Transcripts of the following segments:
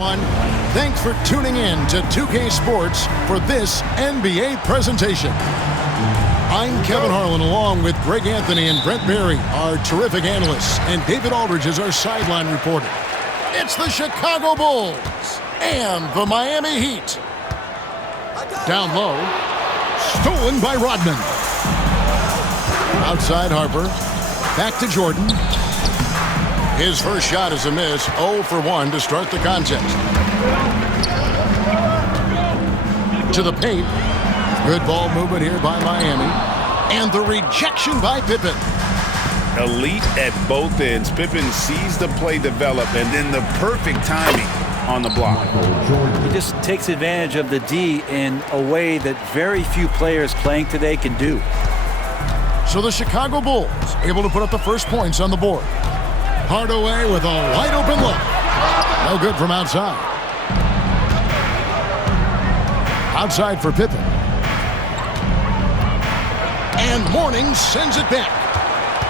Thanks for tuning in to 2K Sports for this NBA presentation. I'm Kevin Harlan along with Greg Anthony and Brent Barry, our terrific analysts, and David Aldridge is our sideline reporter. It's the Chicago Bulls and the Miami Heat. Down low, stolen by Rodman. Outside Harper, back to Jordan. His first shot is a miss, 0 for 1 to start the contest. To the paint. Good ball movement here by Miami. And the rejection by Pippen. Elite at both ends. Pippen sees the play develop and then the perfect timing on the block. He just takes advantage of the D in a way that very few players playing today can do. So the Chicago Bulls able to put up the first points on the board. Hardaway with a wide open look. No good from outside. Outside for Pippen. And Mourning sends it back.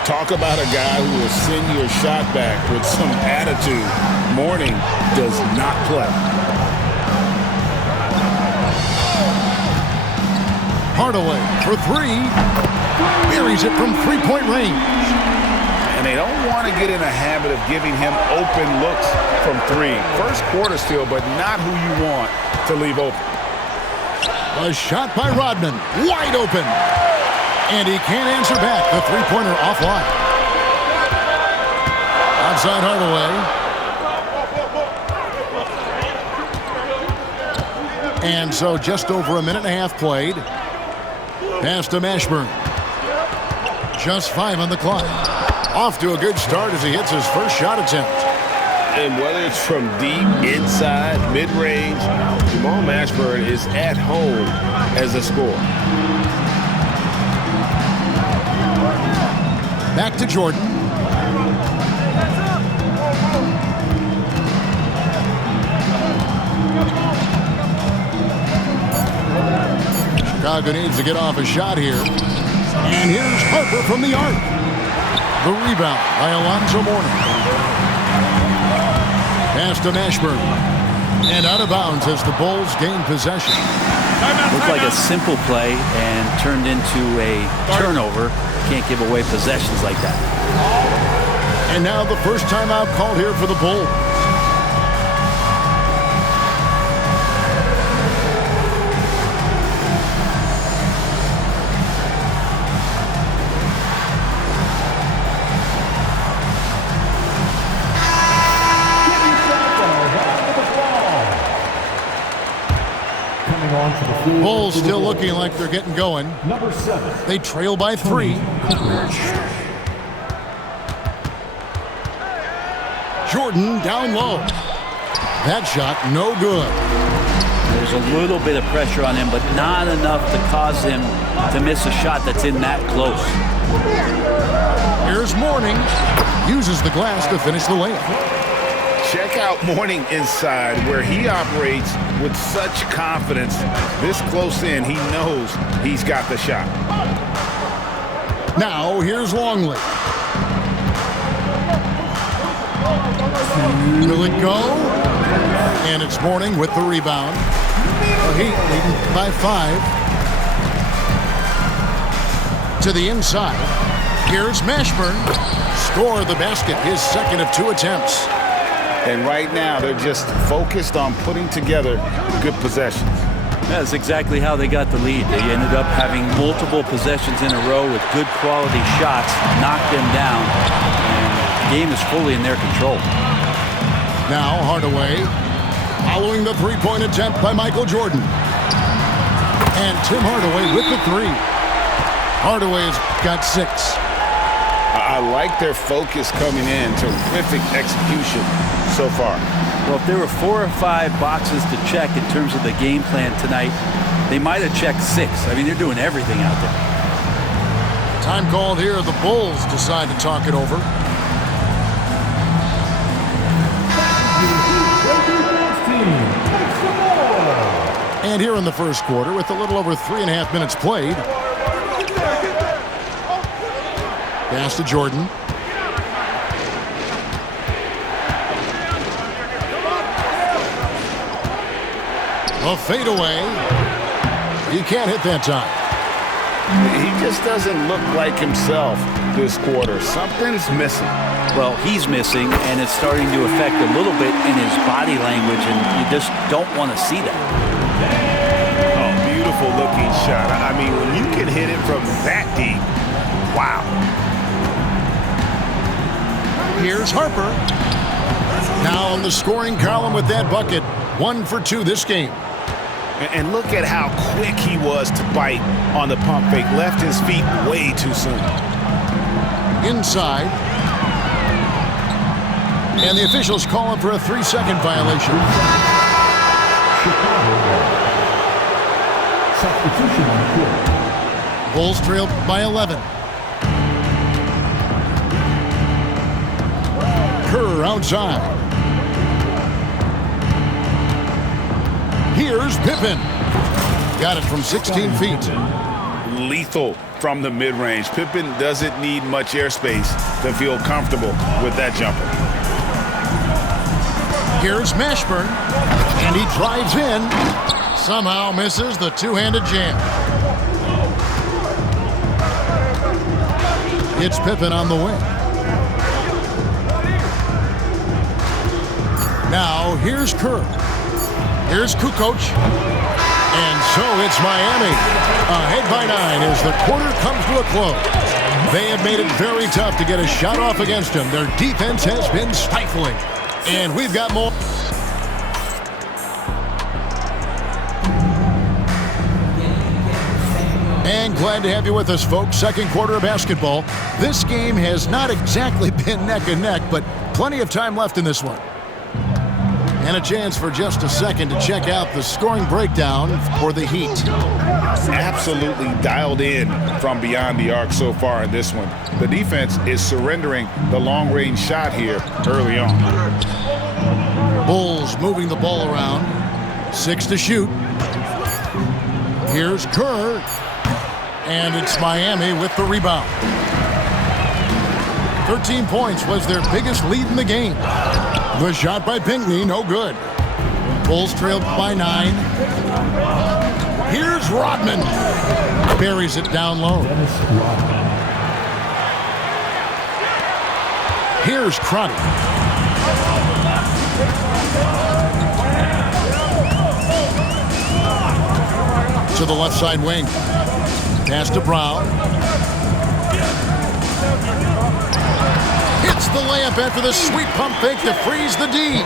Talk about a guy who will send your shot back with some attitude. Mourning does not play. Hardaway for three. Buries it from three-point range. And they don't want to get in a habit of giving him open looks from three. First quarter still, but not who you want to leave open. A shot by Rodman, wide open. And he can't answer back. The three-pointer offline. Outside Hardaway. And so just over a minute and a half played. Pass to Mashburn. Just 5 on the clock. Off to a good start as he hits his first shot attempt. And whether it's from deep, inside, mid-range, Jamal Mashburn is at home as a scorer. Back to Jordan. Chicago needs to get off a shot here. And here's Harper from the arc. The rebound by Alonzo Mourning. Pass to Mashburn. And out of bounds as the Bulls gain possession. Looked like a simple play and turned into a turnover. Can't give away possessions like that. And now the first timeout called here for the Bulls. Bulls still looking like they're getting going. Number 7. They trail by 3. Jordan down low. That shot no good. There's a little bit of pressure on him, but not enough to cause him to miss a shot that's in that close. Here's Mourning. Uses the glass to finish the layup. Check out Mourning inside where he operates with such confidence. This close in, he knows he's got the shot. Now here's Longley. Will it go? And it's Mourning with the rebound. The Heat leading by 5. To the inside. Here's Mashburn. Score the basket, his second of 2 attempts. And right now, they're just focused on putting together good possessions. That's exactly how they got the lead. They ended up having multiple possessions in a row with good quality shots, knocked them down, and the game is fully in their control. Now Hardaway, following the three-point attempt by Michael Jordan. And Tim Hardaway with the 3. Hardaway's got 6. I like their focus coming in. Terrific execution so far. Well, if there were 4 or 5 boxes to check in terms of the game plan tonight, they might have checked 6. I mean, they're doing everything out there. Time called here. The Bulls decide to talk it over. And here in the first quarter, with a little over 3.5 minutes played, pass to Jordan. A fadeaway. He can't hit that time. He just doesn't look like himself this quarter. Something's missing. Well, he's missing, and it's starting to affect a little bit in his body language, and you just don't want to see that. Oh, beautiful looking shot. I mean, when you can hit it from that deep, wow. Here's Harper. Now on the scoring column with that bucket. 1 for 2 this game. And look at how quick he was to bite on the pump fake. Left his feet way too soon. Inside. And the officials call him for a 3-second violation. Substitution on the court. Bulls trail by 11. Kerr outside. Here's Pippen. Got it from 16 feet. Lethal from the mid-range. Pippen doesn't need much airspace to feel comfortable with that jumper. Here's Mashburn. And he drives in. Somehow misses the two-handed jam. It's Pippen on the wing. Now here's Kerr. Here's Kukoc. And so it's Miami. Ahead by 9 as the quarter comes to a close. They have made it very tough to get a shot off against them. Their defense has been stifling. And we've got more. And glad to have you with us, folks. Second quarter of basketball. This game has not exactly been neck and neck, but plenty of time left in this one. And a chance for just a second to check out the scoring breakdown for the Heat. Absolutely dialed in from beyond the arc so far in this one. The defense is surrendering the long-range shot here early on. Bulls moving the ball around. 6 to shoot. Here's Kerr. And it's Miami with the rebound. 13 points was their biggest lead in the game. The shot by Pinckney, no good. Bulls trailed by 9. Here's Rodman. Buries it down low. Here's Crotty. To the left side wing. Pass to Brown. Hits the layup after the sweet pump fake to freeze the D.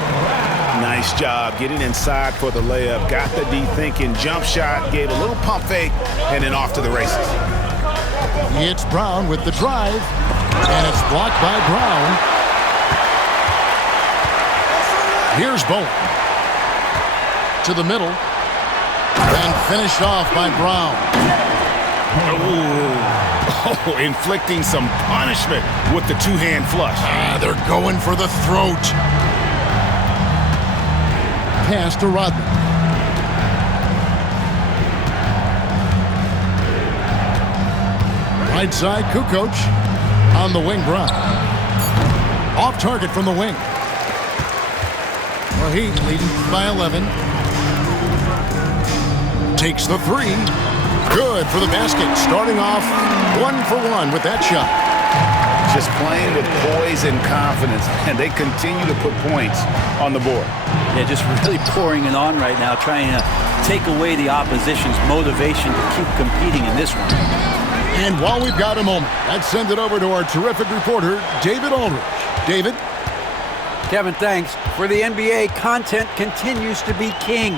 Nice job getting inside for the layup. Got the D thinking. Jump shot. Gave a little pump fake. And then off to the races. It's Brown with the drive. And it's blocked by Brown. Here's Bowen. To the middle. And finished off by Brown. Oh, inflicting some punishment with the two-hand flush. They're going for the throat. Pass to Rodman. Right side, Kukoc. On the wing, Brown. Off target from the wing. The Heat leading by 11. Takes the 3. Good for the basket. Starting off 1 for 1 with that shot. Just playing with poise and confidence, and they continue to put points on the board. Yeah, just really pouring it on right now, trying to take away the opposition's motivation to keep competing in this one. And while we've got a moment, let's send it over to our terrific reporter, David Aldridge. David? Kevin, thanks. For the NBA, content continues to be king.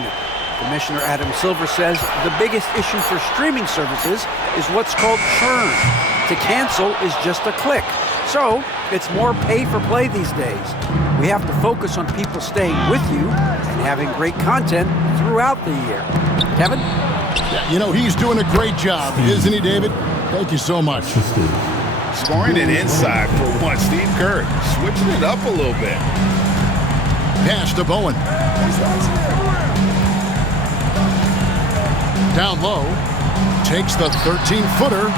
Commissioner Adam Silver says the biggest issue for streaming services is what's called churn. To cancel is just a click. So it's more pay for play these days. We have to focus on people staying with you and having great content throughout the year. Kevin? Yeah, you know, he's doing a great job, isn't he, David? Thank you so much. Scoring it inside for one. Steve Kerr switching it up a little bit. Pass to Bowen. Down low, takes the 13-footer.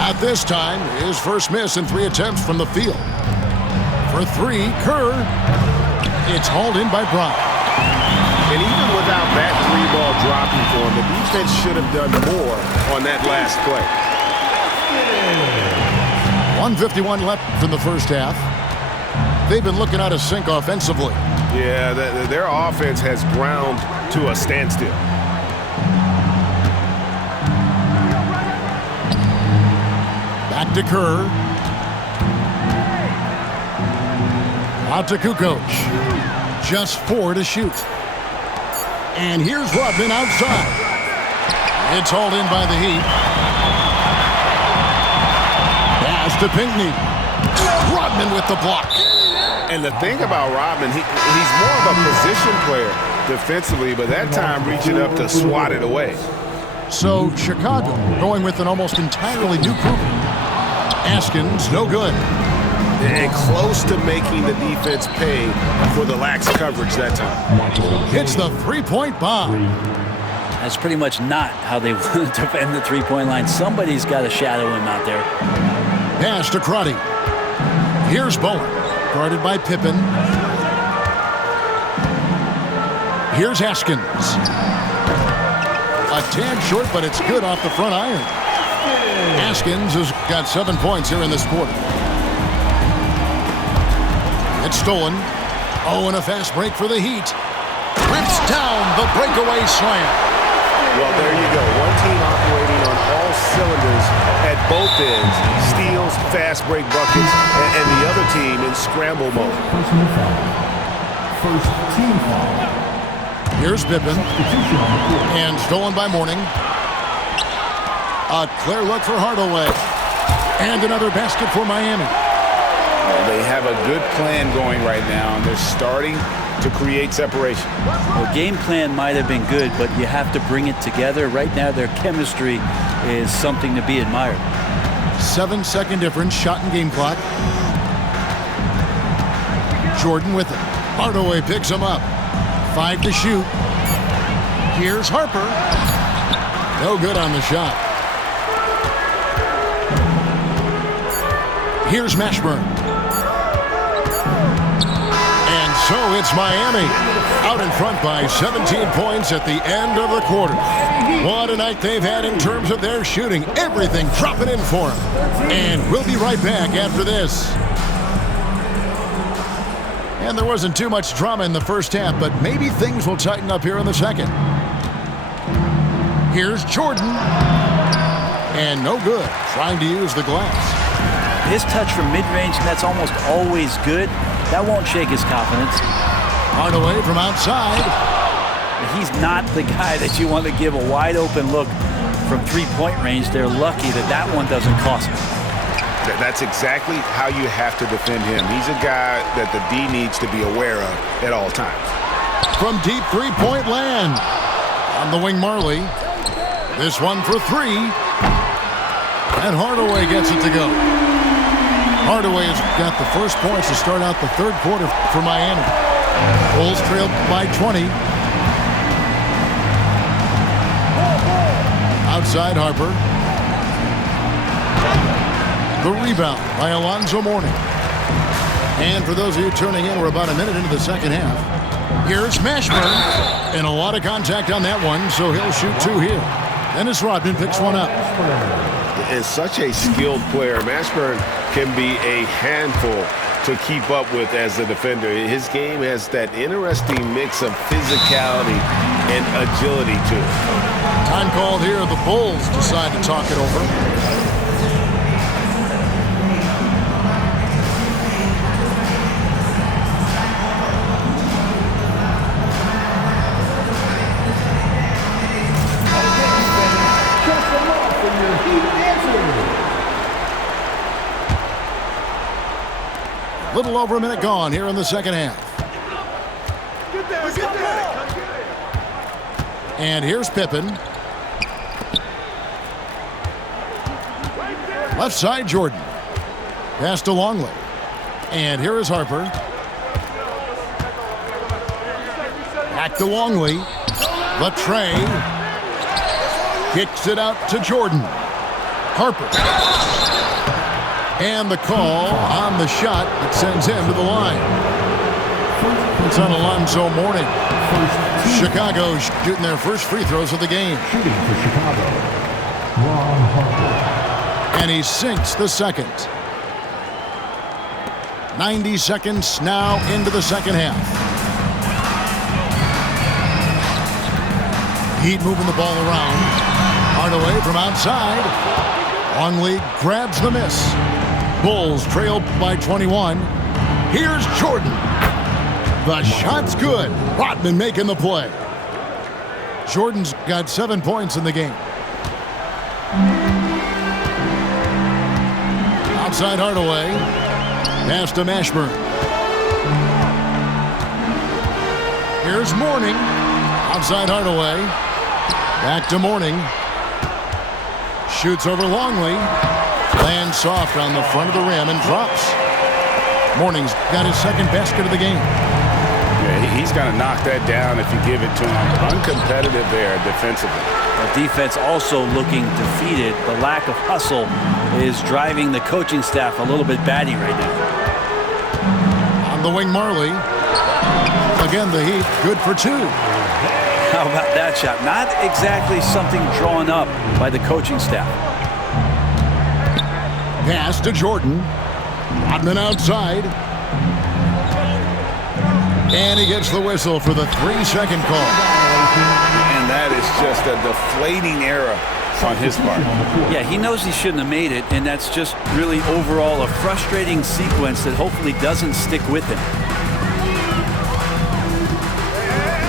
At this time, his first miss in 3 attempts from the field. For 3, Kerr. It's hauled in by Brown. And even without that 3 ball for him. The defense should have done more on that last play. 1:51 left in the first half. They've been looking out of sync offensively. Yeah, their offense has ground to a standstill. Back to Kerr. Out to Kukoc. Just 4 to shoot. And here's Rodman outside. It's hauled in by the Heat. Pass to Pinckney. Rodman with the block. And the thing about Rodman, he's more of a position player defensively, but that time reaching up to swat it away. So Chicago going with an almost entirely new group. Askins, no good. And close to making the defense pay for the lax coverage that time. Hits the three-point bomb. That's pretty much not how they want to defend the three-point line. Somebody's got to shadow him out there. Pass to Crotty. Here's Bowen, guarded by Pippen. Here's Haskins. A tad short, but it's good off the front iron. Haskins has got 7 points here in this quarter. It's stolen. Oh, and a fast break for the Heat. Rips down the breakaway slam. Well, there you go. One team operating on all cylinders at both ends. Steals, fast break buckets, and the other team in scramble mode. Personal foul. First team foul. Here's Pippen. Substitution on the court. And stolen by Mourning. A clear look for Hardaway. And another basket for Miami. They have a good plan going right now, and they're starting to create separation. The game plan might have been good, but you have to bring it together. Right now, their chemistry is something to be admired. 7-second difference, shot and game clock. Jordan with it. Hardaway picks him up. 5 to shoot. Here's Harper. No good on the shot. Here's Mashburn. And so it's Miami out in front by 17 points at the end of the quarter. What a night they've had in terms of their shooting. Everything dropping in for them. And we'll be right back after this. And there wasn't too much drama in the first half, but maybe things will tighten up here in the second. Here's Jordan. And no good. Trying to use the glass. His touch from mid-range, that's almost always good. That won't shake his confidence. Hardaway from outside. He's not the guy that you want to give a wide-open look from three-point range. They're lucky that that one doesn't cost them. That's exactly how you have to defend him. He's a guy that the D needs to be aware of at all times. From deep three-point land. On the wing, Marley. This one for 3. And Hardaway gets it to go. Hardaway has got the first points to start out the third quarter for Miami. Bulls trailed by 20. Outside Harper. The rebound by Alonzo Mourning. And for those of you turning in, we're about a minute into the second half. Here's Mashburn. And a lot of contact on that one, so he'll shoot 2 here. Dennis Rodman picks one up. Is such a skilled player. Mashburn can be a handful to keep up with as a defender. His game has that interesting mix of physicality and agility to it. Time called here. The Bulls decide to talk it over. Little over a minute gone here in the second half. And here's Pippen. Left side, Jordan. Pass to Longley. And here is Harper. Back to Longley. Latrey. Kicks it out to Jordan. Harper. And the call on the shot that sends him to the line. It's on Alonzo Mourning. First team Chicago shooting their first free throws of the game. shooting for Chicago. Ron Harper. And he sinks the second. 90 seconds now into the second half. Heat moving the ball around. Hardaway from outside. Longley grabs the miss. Bulls trail by 21. Here's Jordan. The shot's good. Rodman making the play. Jordan's got 7 points in the game. Outside Hardaway. Pass to Mashburn. Here's Mourning. Outside Hardaway. Back to Mourning. Shoots over Longley. Lands soft on the front of the rim and drops. Mourning's got his second basket of the game. Yeah, he's going to knock that down if you give it to him. Uncompetitive there defensively. The defense also looking defeated. The lack of hustle is driving the coaching staff a little bit batty right now. On the wing, Marley. Again, the Heat good for 2. How about that shot? Not exactly something drawn up by the coaching staff. Pass to Jordan. Rodman outside. And he gets the whistle for the 3-second call. And that is just a deflating error on his part. Yeah, he knows he shouldn't have made it, and that's just really overall a frustrating sequence that hopefully doesn't stick with him.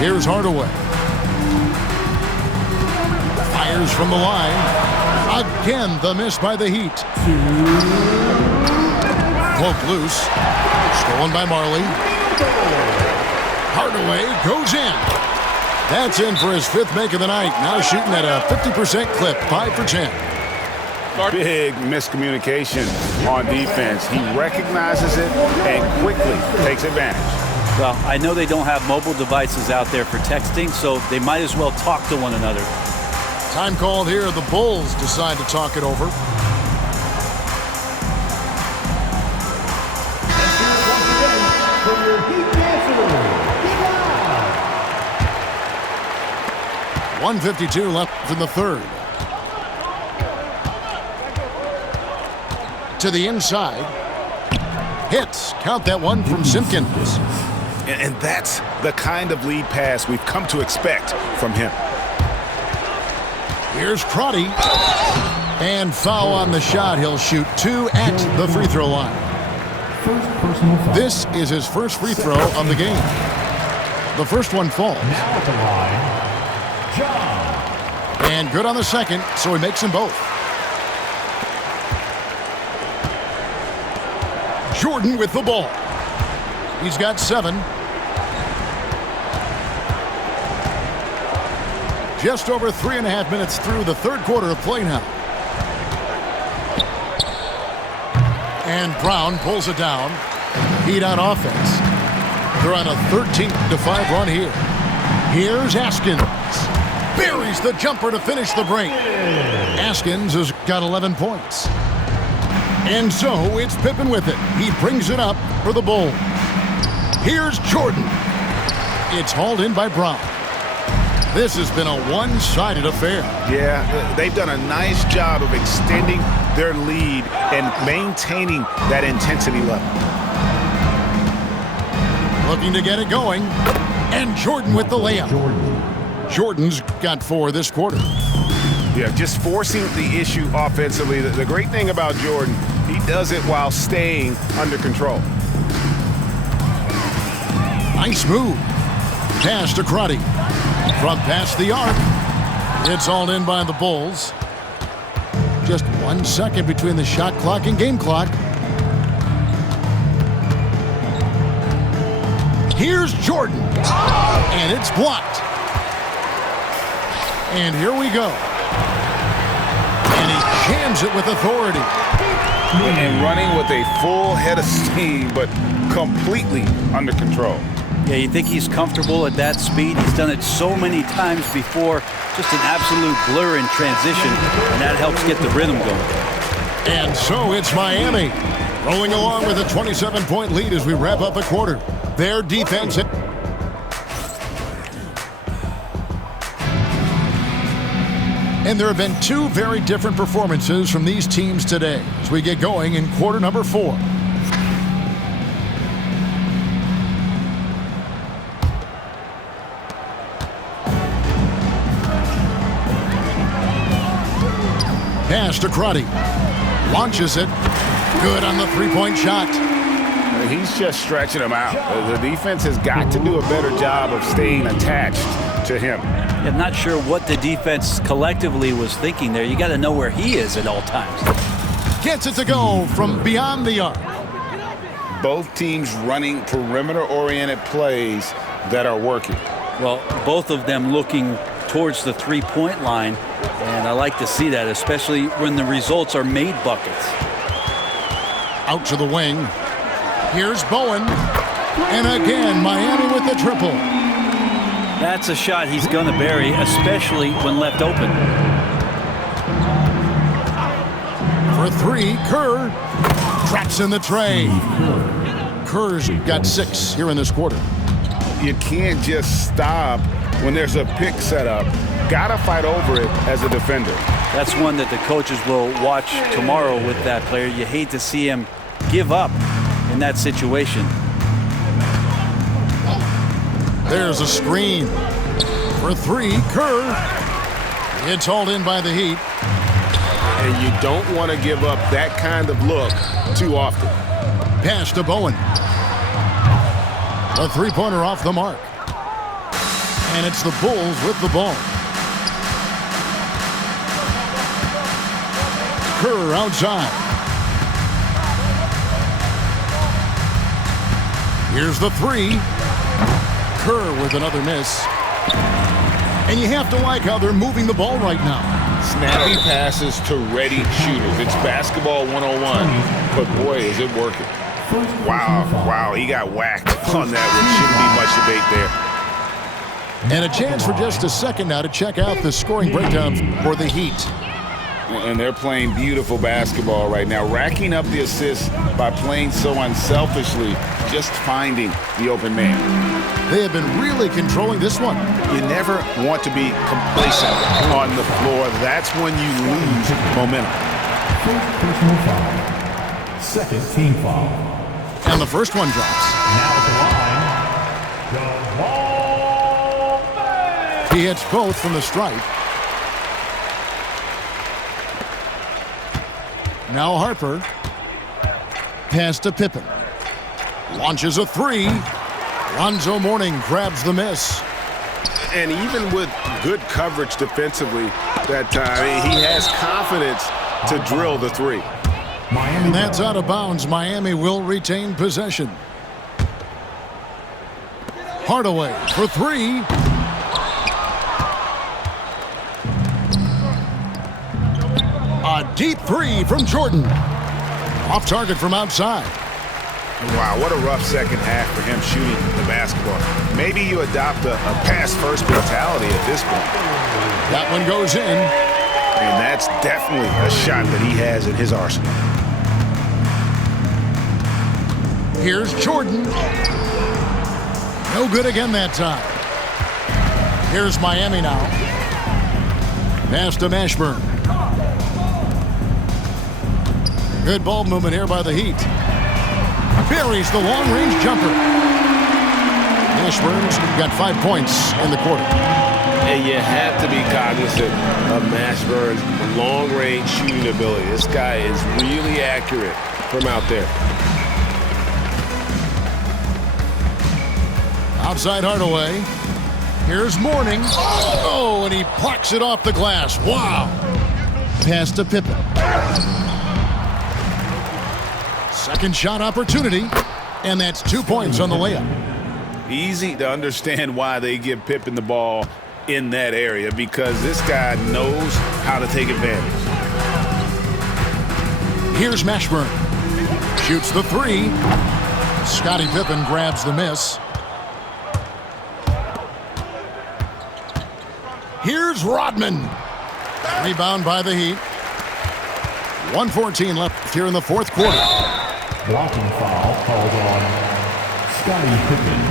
Here's Hardaway. Fires from the line. Again, the miss by the Heat. Cloak loose. Stolen by Marley. Hardaway goes in. That's in for his 5th make of the night. Now shooting at a 50% clip, 5 for 10. Big miscommunication on defense. He recognizes it and quickly takes advantage. Well, I know they don't have mobile devices out there for texting, so they might as well talk to one another. Time called here. The Bulls decide to talk it over. From your Heat answer, 1:52 left in the third. To the inside. Hits. Count that one from Simpkins. And that's the kind of lead pass we've come to expect from him. Here's Crotty. And foul on the shot. He'll shoot 2 at the free throw line. First personal foul. This is his first free throw of the game. The first one falls. Now at the line, John. And good on the second, so he makes them both. Jordan with the ball. He's got 7. Just over 3.5 minutes through the third quarter of play now. And Brown pulls it down. Heat on offense. They're on a 13-5 run here. Here's Askins. Buries the jumper to finish the break. Askins has got 11 points. And so it's Pippen with it. He brings it up for the Bulls. Here's Jordan. It's hauled in by Brown. This has been a one-sided affair. Yeah, they've done a nice job of extending their lead and maintaining that intensity level. Looking to get it going. And Jordan with the layup. Jordan's got 4 this quarter. Yeah, just forcing the issue offensively. The great thing about Jordan, he does it while staying under control. Nice move. Pass to Crotty. From past the arc. It's hauled in by the Bulls. Just 1 second between the shot clock and game clock. Here's Jordan. And it's blocked. And here we go. And he jams it with authority. And running with a full head of steam, but completely under control. Yeah, you think he's comfortable at that speed? He's done it so many times before. Just an absolute blur in transition, and that helps get the rhythm going. And so it's Miami. Rolling along with a 27-point lead as we wrap up the quarter. Their defense. And there have been two very different performances from these teams today as we get going in quarter number 4. Pass to Crotty. Launches it. Good on the three-point shot. He's just stretching him out. The defense has got to do a better job of staying attached to him. I'm not sure what the defense collectively was thinking there. You got to know where he is at all times. Gets it to go from beyond the arc. Both teams running perimeter-oriented plays that are working. Well, both of them looking towards the three-point line, and I like to see that, especially when the results are made buckets. Out to the wing. Here's Bowen. And again, Miami with the triple. That's a shot he's going to bury, especially when left open. For 3, Kerr traps in the tray. Kerr's got 6 here in this quarter. You can't just stop when there's a pick set up. Gotta fight over it as a defender. That's one that the coaches will watch tomorrow with that player. You hate to see him give up in that situation. There's a screen. For 3, Kerr. It's hauled in by the Heat. And you don't want to give up that kind of look too often. Pass to Bowen. A three-pointer off the mark. And it's the Bulls with the ball. Kerr outside. Here's the 3. Kerr with another miss. And you have to like how they're moving the ball right now. Snappy passes to ready shooters. It's basketball 101. But boy, is it working. Wow, he got whacked on that one. Shouldn't be much debate there. And a chance for just a second now to check out the scoring breakdown for the Heat. And they're playing beautiful basketball right now, racking up the assists by playing so unselfishly, just finding the open man. They have been really controlling this one. You never want to be complacent on the floor. That's when you lose momentum. First personal foul. Second team foul. And the first one drops. Now at the line, Jamal Murray. He hits both from the stripe. Now Harper. Pass to Pippen. Launches a 3. Lonzo Mourning grabs the miss. And even with good coverage defensively that time, he has confidence to drill the 3. And that's out of bounds. Miami will retain possession. Hardaway for 3. A deep 3 from Jordan. Off target from outside. Wow, what a rough second half for him shooting the basketball. Maybe you adopt a pass-first mentality at this point. That one goes in. And that's definitely a shot that he has in his arsenal. Here's Jordan. No good again that time. Here's Miami now. Pass to Mashburn. Good ball movement here by the Heat. Buries the long-range jumper. Mashburn's got 5 points in the quarter. And you have to be cognizant of Mashburn's long-range shooting ability. This guy is really accurate from out there. Outside Hardaway. Here's Mourning. Oh, and he plucks it off the glass. Wow. Pass to Pippen. Second shot opportunity, and that's 2 points on the layup. Easy to understand why they give Pippen the ball in that area, because this guy knows how to take advantage. Here's Mashburn. Shoots the 3. Scottie Pippen grabs the miss. Here's Rodman. Rebound by the Heat. 1:14 left here in the fourth quarter. Blocking foul called on Scottie Pippen.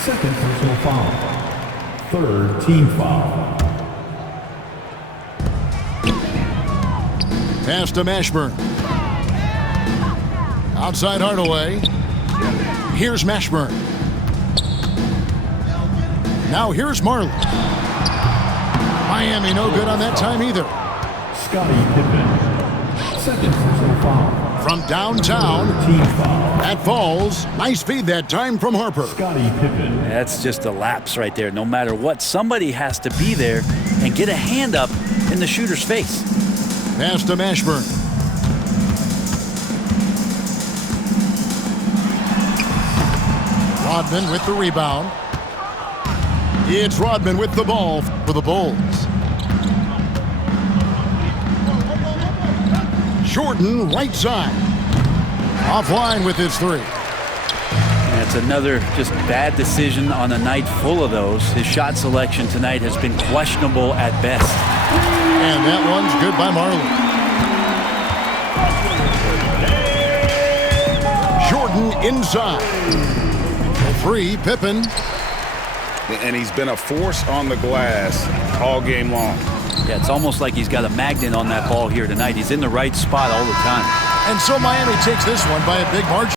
Second personal foul. Third team foul. Pass to Mashburn. Outside Hardaway. Here's Mashburn. Now here's Marley. Miami no good on that time either. Scottie Pippen. Second personal foul. From downtown, Team foul. that falls. Nice feed that time from Harper. Scottie Pippen. That's just a lapse right there. No matter what, somebody has to be there and get a hand up in the shooter's face. Pass to Mashburn. Rodman with the rebound. It's Rodman with the ball for the Bulls. Jordan right side. Offline with his three. That's another just bad decision on a night full of those. His shot selection tonight has been questionable at best. And that one's good by Marley. Jordan inside. The three, Pippen. And he's been a force on the glass all game long. Yeah, it's almost like he's got a magnet on that ball here tonight. He's in the right spot all the time. And so Miami takes this one by a big margin.